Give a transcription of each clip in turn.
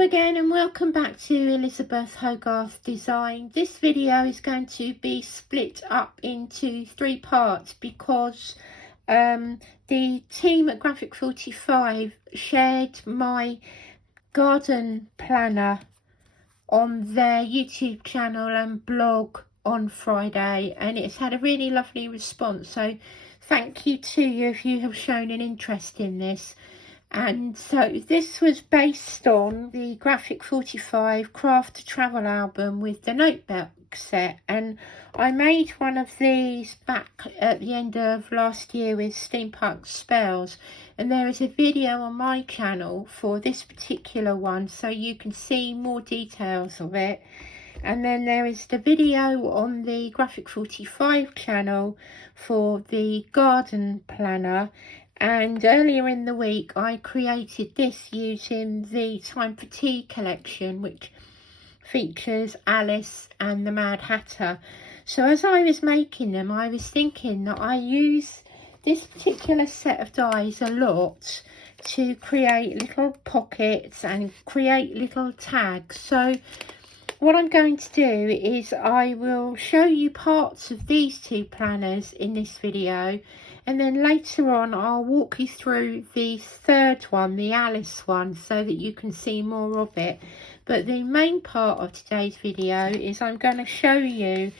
Hello again and welcome back to Elisabeth Hogarth Design. This video is going to be split up into 3 parts because the team at Graphic 45 shared my garden planner on their YouTube channel and blog on Friday, and it's had a really lovely response, so thank you to you if you have shown an interest in this. And so this was based on the Graphic 45 Craft Travel album with the notebook set, and I made one of these back at the end of last year with Steampunk Spells, and there is a video on my channel for this particular one so you can see more details of it. And then there is the video on the Graphic 45 channel for the garden planner. And earlier in the week I created this using the Time for Tea collection, which features Alice and the Mad Hatter. So as I was making them, I was thinking that I use this particular set of dies a lot to create little pockets and create little tags. So what I'm going to do is I will show you parts of these 2 planners in this video, and then later on I'll walk you through the 3rd one, the Alice one, so that you can see more of it. But the main part of today's video is I'm going to show you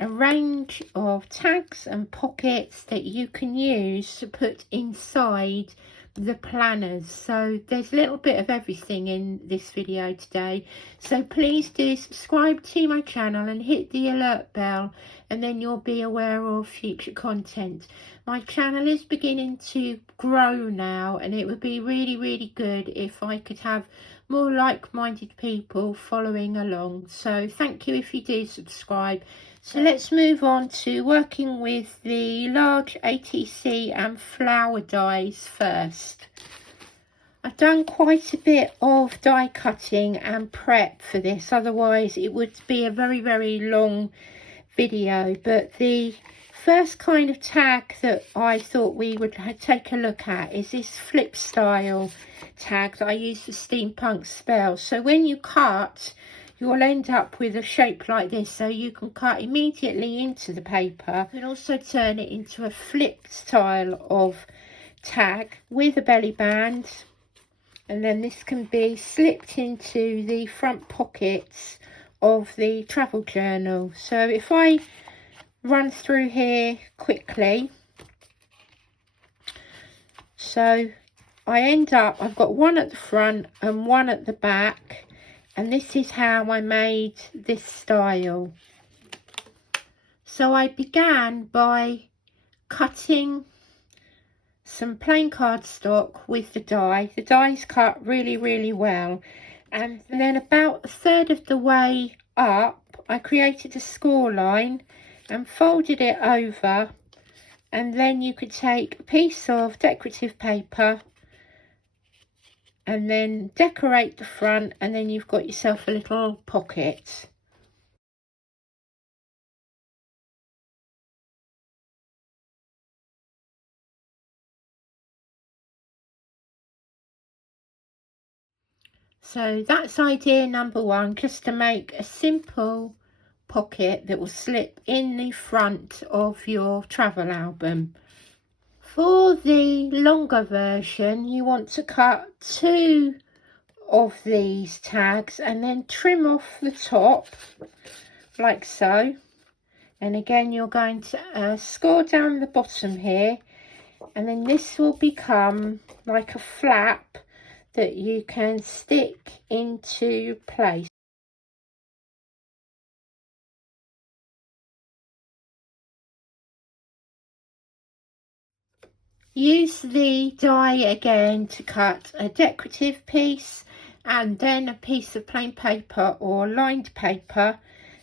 a range of tags and pockets that you can use to put inside the planners. So there's a little bit of everything in this video today, so please do subscribe to my channel and hit the alert bell, and then you'll be aware of future content. My channel is beginning to grow now, and it would be really good if I could have more like-minded people following along, so thank you if you do subscribe. So let's move on to working with the large ATC and flower dies first. I've done quite a bit of die cutting and prep for this, otherwise it would be a very long video. But the first kind of tag that I thought we would take a look at is this flip style tag that I use for Steampunk Spells. So when you cut, you'll end up with a shape like this, so you can cut immediately into the paper. You can also turn it into a flip style of tag with a belly band, and then this can be slipped into the front pockets of the travel journal. So if I run through here quickly, so I end up, I've got one at the front and one at the back, and this is how I made this style. So I began by cutting some plain cardstock with the die. The die's cut really well, and then about 1/3 of the way up I created a score line and folded it over, and then you could take a piece of decorative paper and then decorate the front, and then you've got yourself a little pocket. So that's idea number 1, just to make a simple pocket that will slip in the front of your travel album. For the longer version, you want to cut 2 of these tags and then trim off the top like so. And again, you're going to score down the bottom here, and then this will become like a flap that you can stick into place. Use the die again to cut a decorative piece and then a piece of plain paper or lined paper,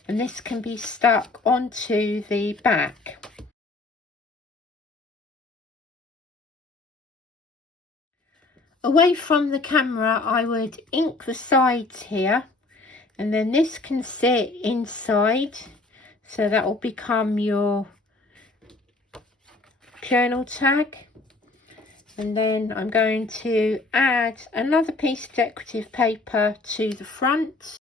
and this can be stuck onto the back. Away from the camera, I would ink the sides here, and then this can sit inside, so that will become your journal tag. And then I'm going to add another piece of decorative paper to the front.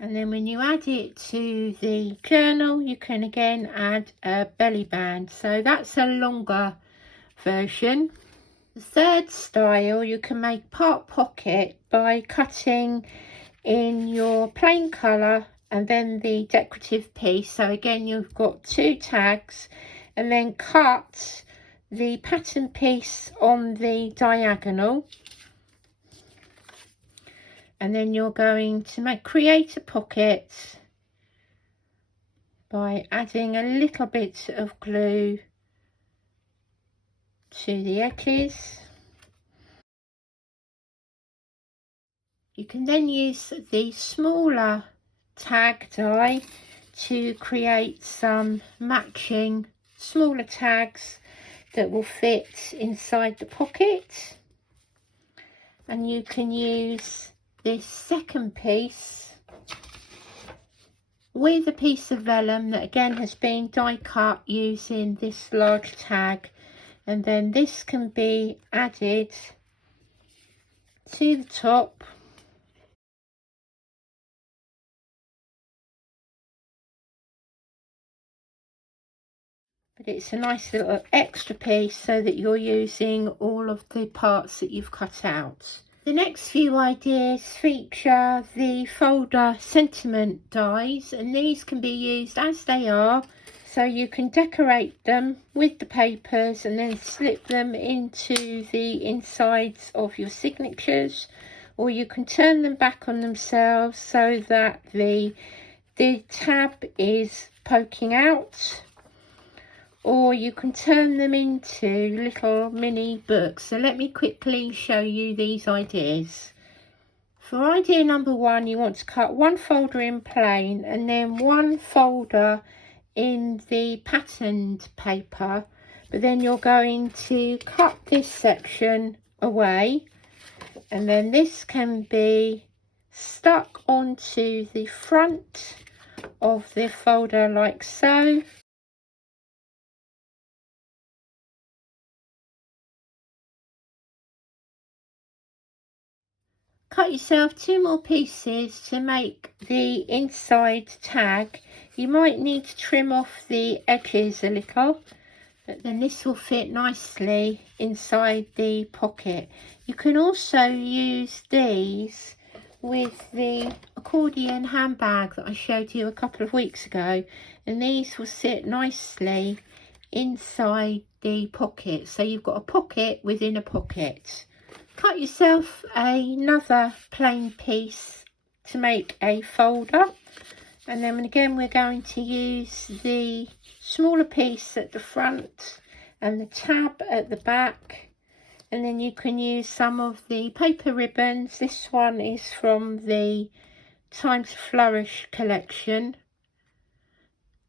And then when you add it to the journal, you can again add a belly band. So that's a longer version. The third style, you can make part pocket by cutting in your plain colour and then the decorative piece. So again, you've got 2 tags, and then cut the pattern piece on the diagonal. And then you're going to create a pocket by adding a little bit of glue to the edges. You can then use the smaller tag die to create some matching smaller tags that will fit inside the pocket. And you can use this second piece with a piece of vellum that again has been die cut using this large tag, and then this can be added to the top. But it's a nice little extra piece so that you're using all of the parts that you've cut out. The next few ideas feature the folder sentiment dies, and these can be used as they are, so you can decorate them with the papers and then slip them into the insides of your signatures, or you can turn them back on themselves so that the tab is poking out, or you can turn them into little mini books. So let me quickly show you these ideas. For idea number 1, you want to cut 1 folder in plain and then 1 folder in the patterned paper, but then you're going to cut this section away, and then this can be stuck onto the front of the folder like so. Cut yourself 2 more pieces to make the inside tag. You might need to trim off the edges a little, but then this will fit nicely inside the pocket. You can also use these with the accordion handbag that I showed you a couple of weeks ago, and these will sit nicely inside the pocket, so you've got a pocket within a pocket. Cut yourself another plain piece to make a folder, and then again we're going to use the smaller piece at the front and the tab at the back, and then you can use some of the paper ribbons. This one is from the Time to Flourish collection.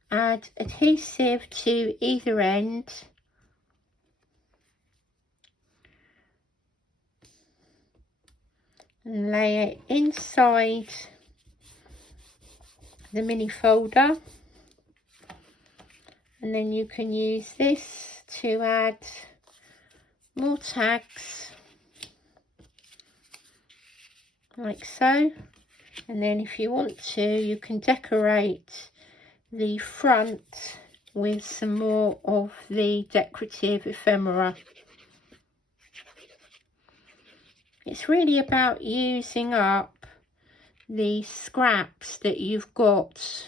Add adhesive to either end, and lay it inside the mini folder, and then you can use this to add more tags like so. And then if you want to, you can decorate the front with some more of the decorative ephemera. It's really about using up the scraps that you've got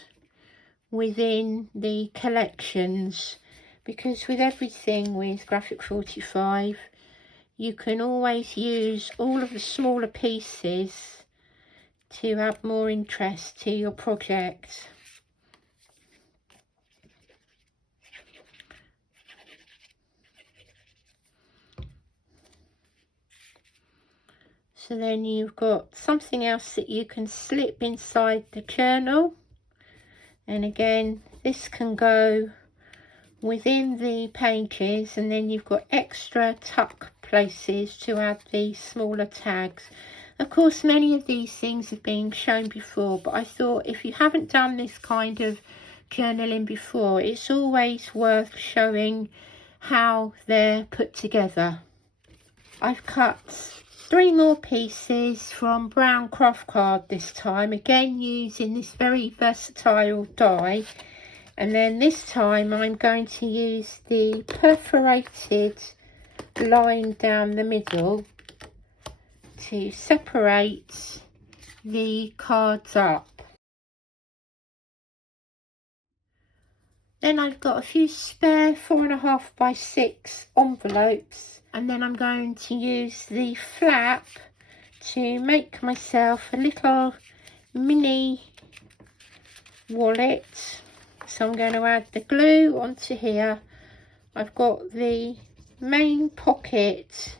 within the collections, because with everything with Graphic 45 you can always use all of the smaller pieces to add more interest to your project. So then you've got something else that you can slip inside the journal, and again this can go within the pages, and then you've got extra tuck places to add the smaller tags. Of course, many of these things have been shown before, but I thought if you haven't done this kind of journaling before, it's always worth showing how they're put together. I've cut 3 more pieces from brown craft card this time, again using this very versatile die, and then this time I'm going to use the perforated line down the middle to separate the cards up. Then I've got a few spare 4.5 by 6 envelopes, and then I'm going to use the flap to make myself a little mini wallet. So I'm going to add the glue onto here. I've got the main pocket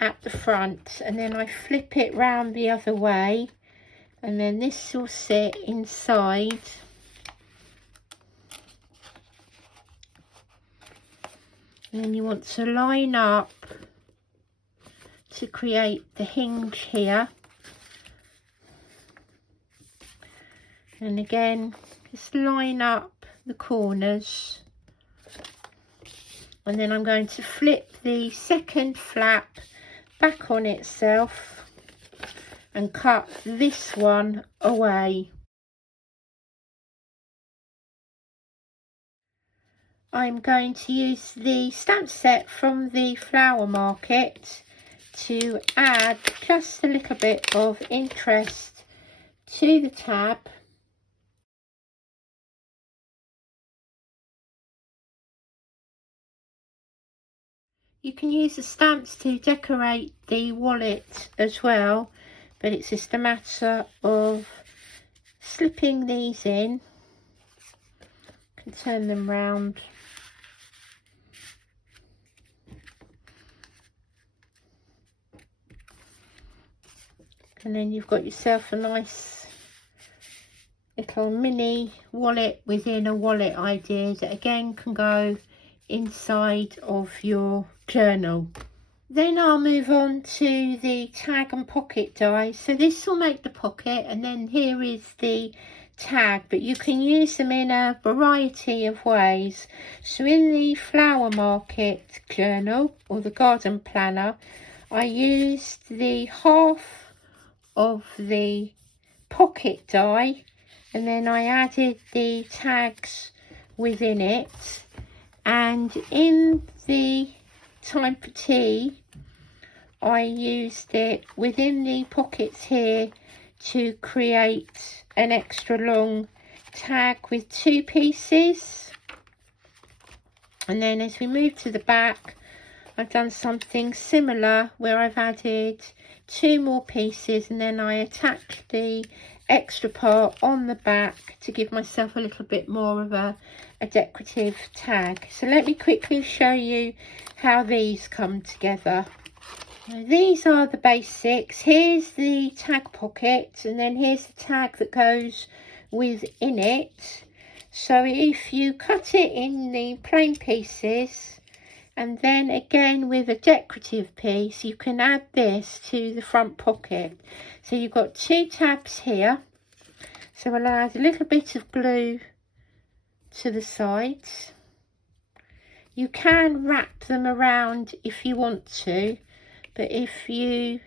at the front, and then I flip it round the other way, and then this will sit inside. And then you want to line up to create the hinge here. And again, just line up the corners. And then I'm going to flip the second flap back on itself and cut this one away. I'm going to use the stamp set from the flower market to add just a little bit of interest to the tab. You can use the stamps to decorate the wallet as well, but it's just a matter of slipping these in. You can turn them round. And then you've got yourself a nice little mini wallet within a wallet idea that again can go inside of your journal. Then I'll move on to the tag and pocket die. So this will make the pocket, and then here is the tag, but you can use them in a variety of ways. So in the flower market journal or the garden planner, I used the half of the pocket die, and then I added the tags within it, and in the time for tea I used it within the pockets here to create an extra long tag with 2 pieces. And then as we move to the back, I've done something similar where I've added 2 more pieces, and then I attach the extra part on the back to give myself a little bit more of a decorative tag. So let me quickly show you how these come together. Now, these are the basics. Here's the tag pocket, and then here's the tag that goes within it. So if you cut it in the plain pieces, and then again with a decorative piece, you can add this to the front pocket. So you've got 2 tabs here. So I'll add a little bit of glue to the sides. You can wrap them around if you want to, but if you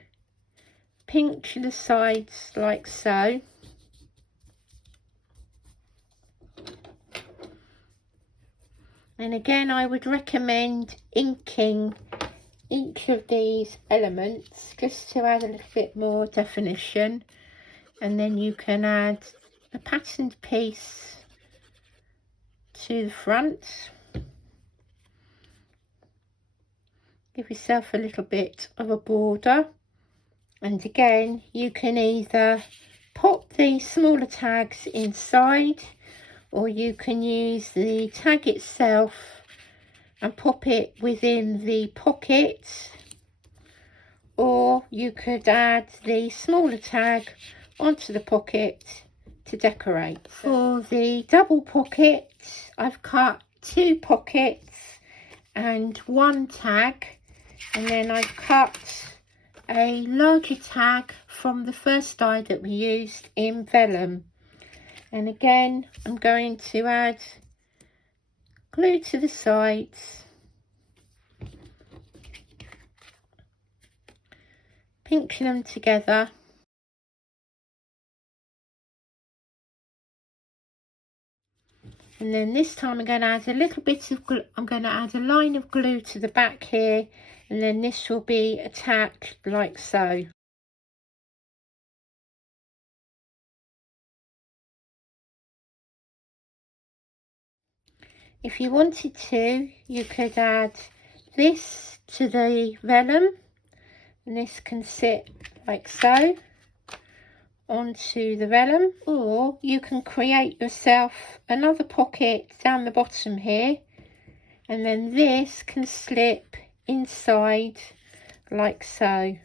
pinch the sides like so, and again I would recommend inking each of these elements just to add a little bit more definition, and then you can add a patterned piece to the front. Give yourself a little bit of a border, and again you can either pop the smaller tags inside, or you can use the tag itself and pop it within the pocket, or you could add the smaller tag onto the pocket to decorate. For the double pocket, I've cut 2 pockets and 1 tag, and then I've cut a larger tag from the first die that we used in vellum. And again, I'm going to add glue to the sides, pinching them together. And then this time I'm going to add a little bit of glue. I'm going to add a line of glue to the back here, and then this will be attached like so. If you wanted to, you could add this to the vellum, and this can sit like so onto the vellum, or you can create yourself another pocket down the bottom here, and then this can slip inside like so.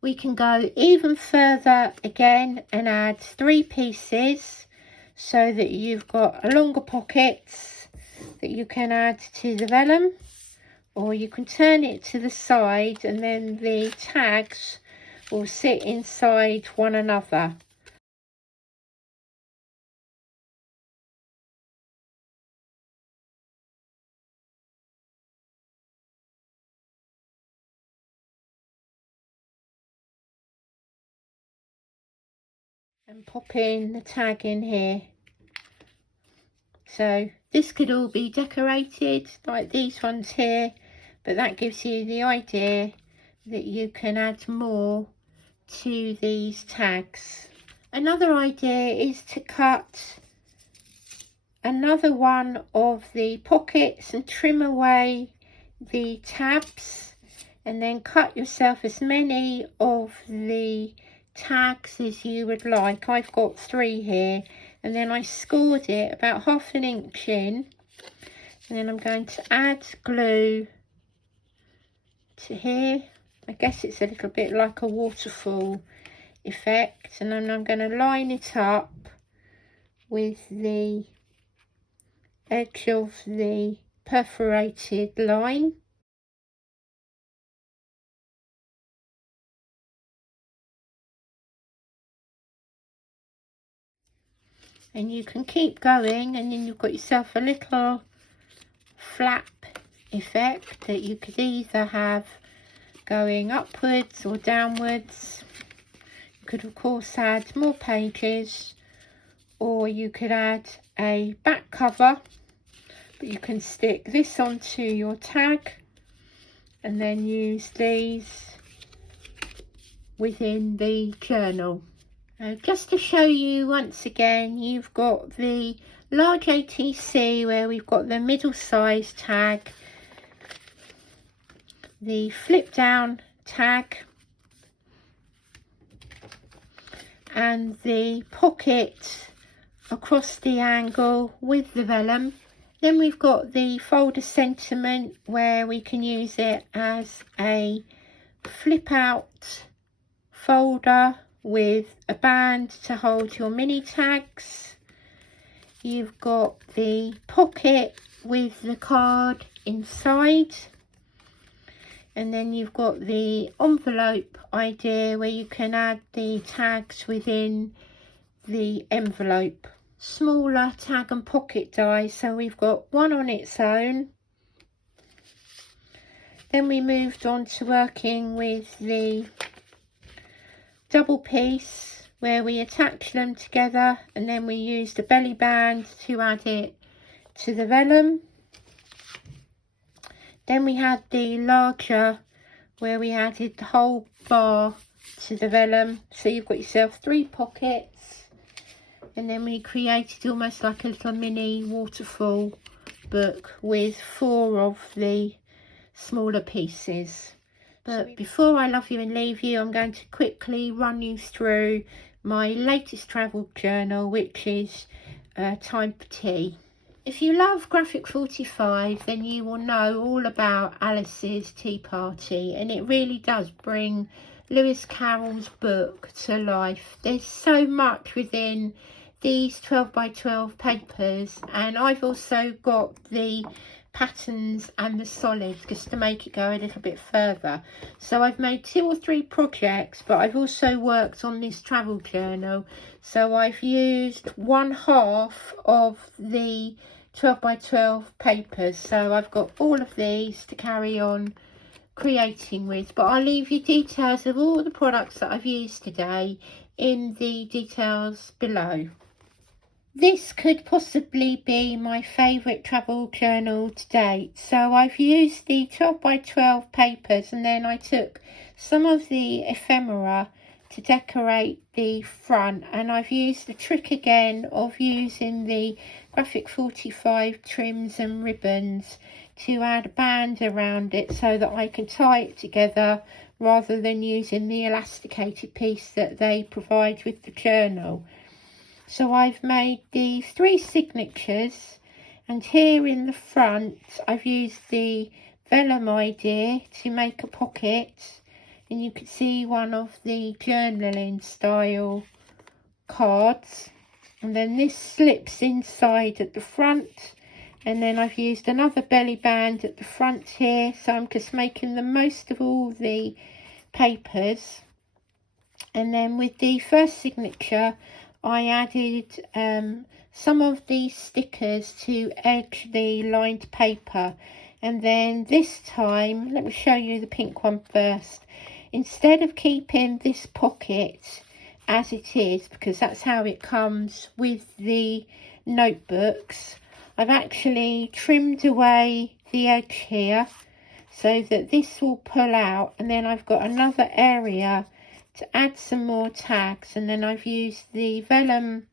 We can go even further again and add 3 pieces so that you've got a longer pockets that you can add to the vellum, or you can turn it to the side and then the tags will sit inside one another. And pop in the tag in here. So this could all be decorated like these ones here, but that gives you the idea that you can add more to these tags. Another idea is to cut another one of the pockets and trim away the tabs, and then cut yourself as many of the tags as you would like. I've got 3 here, and then I scored it about ½ an inch in, and then I'm going to add glue to here. I guess it's a little bit like a waterfall effect, and then I'm going to line it up with the edge of the perforated line. And you can keep going, and then you've got yourself a little flap effect that you could either have going upwards or downwards. You could of course add more pages, or you could add a back cover, but you can stick this onto your tag and then use these within the journal. Just to show you once again, you've got the large ATC where we've got the middle size tag, the flip down tag, and the pocket across the angle with the vellum. Then we've got the folder sentiment where we can use it as a flip out folder with a band to hold your mini tags. You've got the pocket with the card inside, and then you've got the envelope idea where you can add the tags within the envelope. Smaller tag and pocket dies, so we've got one on its own. Then we moved on to working with the double piece where we attach them together, and then we used a belly band to add it to the vellum. Then we had the larger where we added the whole bar to the vellum, so you've got yourself 3 pockets, and then we created almost like a little mini waterfall book with 4 of the smaller pieces. But before I love you and leave you, I'm going to quickly run you through my latest travel journal, which is Time for Tea. If you love Graphic 45, then you will know all about Alice's Tea Party, and it really does bring Lewis Carroll's book to life. There's so much within these 12 by 12 papers, and I've also got the patterns and the solids just to make it go a little bit further. So I've made 2 or 3 projects, but I've also worked on this travel journal. So I've used 1/2 of the 12 by 12 papers, so I've got all of these to carry on creating with, but I'll leave you details of all the products that I've used today in the details below. This could possibly be my favourite travel journal to date. So I've used the 12 by 12 papers, and then I took some of the ephemera to decorate the front, and I've used the trick again of using the graphic 45 trims and ribbons to add a band around it so that I can tie it together rather than using the elasticated piece that they provide with the journal. So I've made the 3 signatures, and here in the front I've used the vellum idea to make a pocket, and you can see one of the journaling style cards, and then this slips inside at the front, and then I've used another belly band at the front here. So I'm just making the most of all the papers. And then with the first signature I added some of these stickers to edge the lined paper, and then this time, let me show you the pink one first. Instead of keeping this pocket as it is, because that's how it comes with the notebooks, I've actually trimmed away the edge here so that this will pull out, and then I've got another area to add some more tags, and then I've used the vellum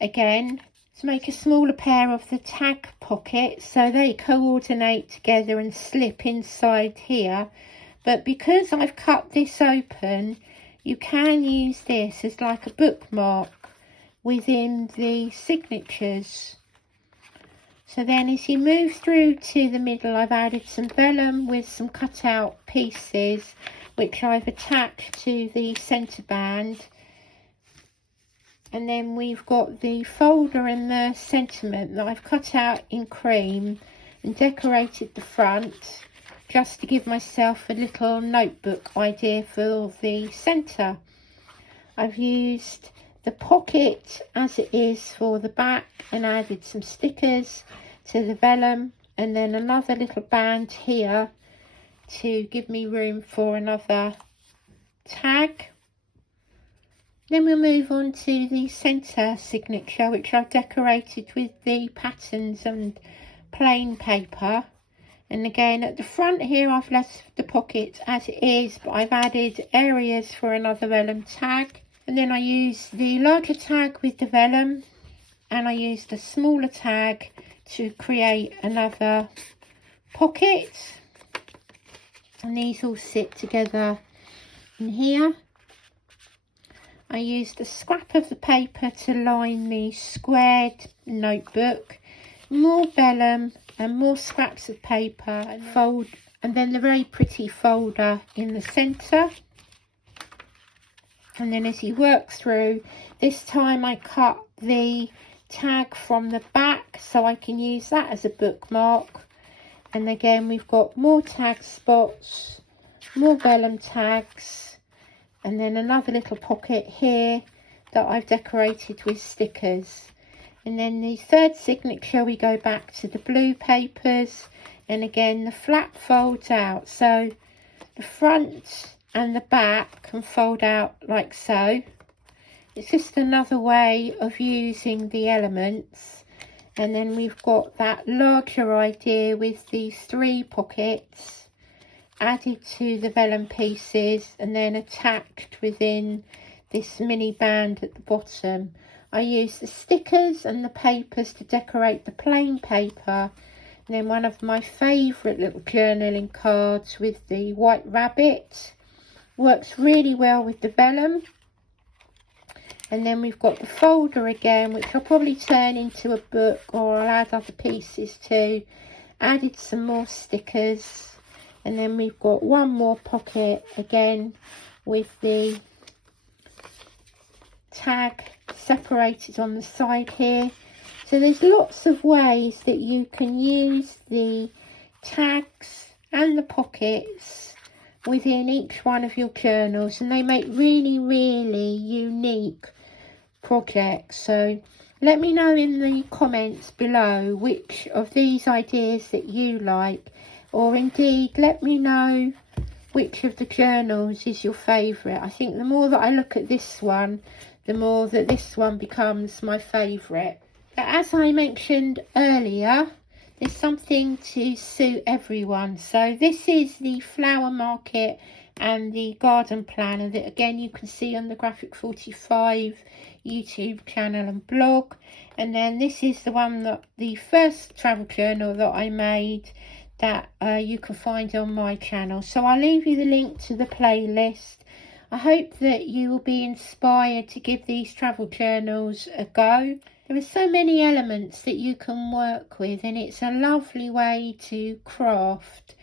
again to make a smaller pair of the tag pockets so they coordinate together and slip inside here. But because I've cut this open, you can use this as like a bookmark within the signatures. So then as you move through to the middle, I've added some vellum with some cut out pieces which I've attached to the centre band, and then we've got the folder and the sentiment that I've cut out in cream and decorated the front just to give myself a little notebook idea for the centre. I've used the pocket as it is for the back and added some stickers to the vellum, and then another little band here to give me room for another tag. Then we'll move on to the centre signature, which I've decorated with the patterns and plain paper. And again at the front here I've left the pocket as it is, but I've added areas for another vellum tag. And then I used the larger tag with the vellum, and I used a smaller tag to create another pocket. And these all sit together in here. I used a scrap of the paper to line the squared notebook, more vellum and more scraps of paper, and then the very pretty folder in the centre. And then as you work through, this time I cut the tag from the back so I can use that as a bookmark. And again we've got more tag spots, more vellum tags, and then another little pocket here that I've decorated with stickers. And then the third signature we go back to the blue papers, and again the flap folds out, so the front and the back can fold out like so. It's just another way of using the elements. And then we've got that larger idea with these 3 pockets added to the vellum pieces and then attached within this mini band at the bottom. I used the stickers and the papers to decorate the plain paper, and then one of my favourite little journaling cards with the white rabbit. Works really well with the vellum. And then we've got the folder again, which I'll probably turn into a book, or I'll add other pieces to. Added some more stickers, and then we've got one more pocket again with the tag separated on the side here. So there's lots of ways that you can use the tags and the pockets within each one of your journals, and they make really, really unique projects. So let me know in the comments below which of these ideas that you like, or indeed let me know which of the journals is your favourite. I think the more that I look at this one, the more that this one becomes my favourite. But as I mentioned earlier, there's something to suit everyone. So this is the flower market and the garden planner that again you can see on the Graphic 45 YouTube channel and blog. And then this is the one that the first travel journal that I made that you can find on my channel. So I'll leave you the link to the playlist. I hope that you will be inspired to give these travel journals a go. There are so many elements that you can work with, and it's a lovely way to craft.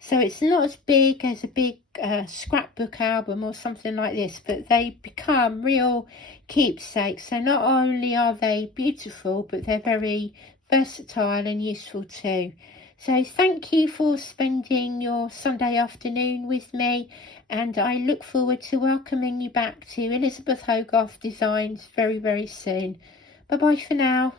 So it's not as big as a big scrapbook album or something like this, but they become real keepsakes. So not only are they beautiful, but they're very versatile and useful too. So thank you for spending your Sunday afternoon with me, and I look forward to welcoming you back to Elisabeth Hogarth Designs very, very soon. Bye bye for now.